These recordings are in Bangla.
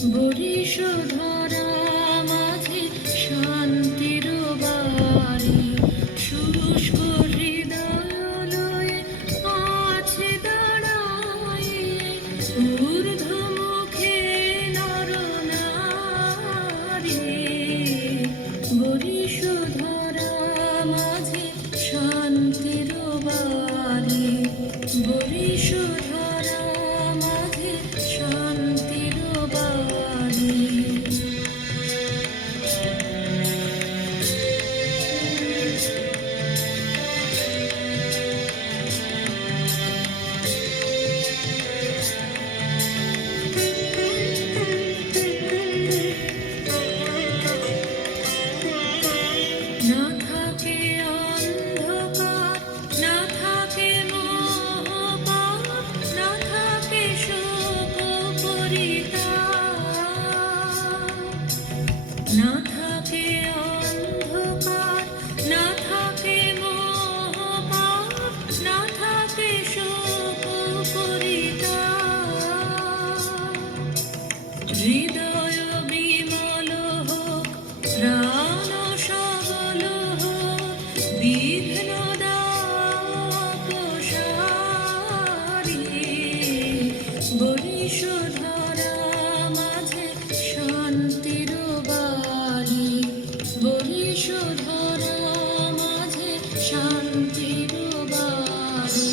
বরিশধরা মাঝে শান্তির বাড়ি, শুষ্ক হৃদয় লয়ে আছে দাঁড়ায়ে, ঊর্ধ্বমুখে নরনারী। বরিশধরা মাঝে শান্তির বাড়ি, বরিশধরা মাঝে শান্তির বাড়ি। না থাকে অন্ধকার, না থাকে মোহপাপ, না থাকে শোক পরিতাপ। না থাকে অন্ধকার, না থাকে মোহপাপ, না থাকে শোক পরিতাপ। হৃদয় বিমল হোক, প্রাণ সবল হোক, বিঘ্ন দাপসারি। বরিশধরা মাঝে শান্তির বাড়ি, বরিশধরা মাঝে শান্তির বাড়ি।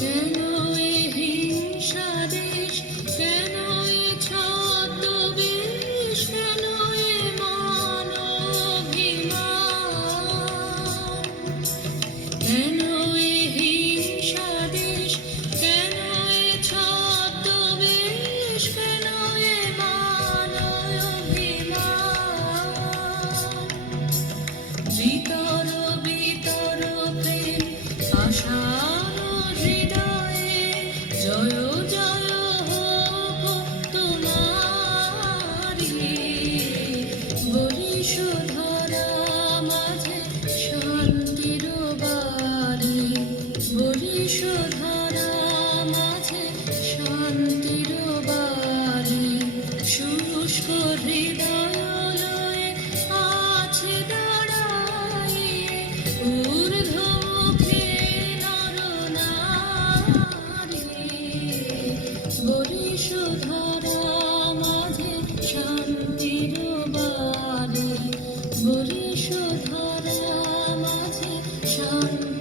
কেন এ হিংসা দেশ, কেন এ ছদ্মবেশ, কেন এ মানবিমান? কেন এ হিংসা দেশ, কেন এ ছদ্মবেশ, কেন এ মানবিমান? বিতর বিতর প্রেম আশার হৃদয়ে, জয় জয় হোক তোমারি। বরিশধরা মাঝে শান্তির বাড়ি, বরিশধরা মাঝে শান্তির বাড়ি। শুষ্ক হৃদয় লয়ে আছে দাঁড়ায়ে, ঊর্ধ্বমুখে নরনারী। বরিশধরা মাঝে শান্তির বাড়ি, বরিশধরা মাঝে শান্তি।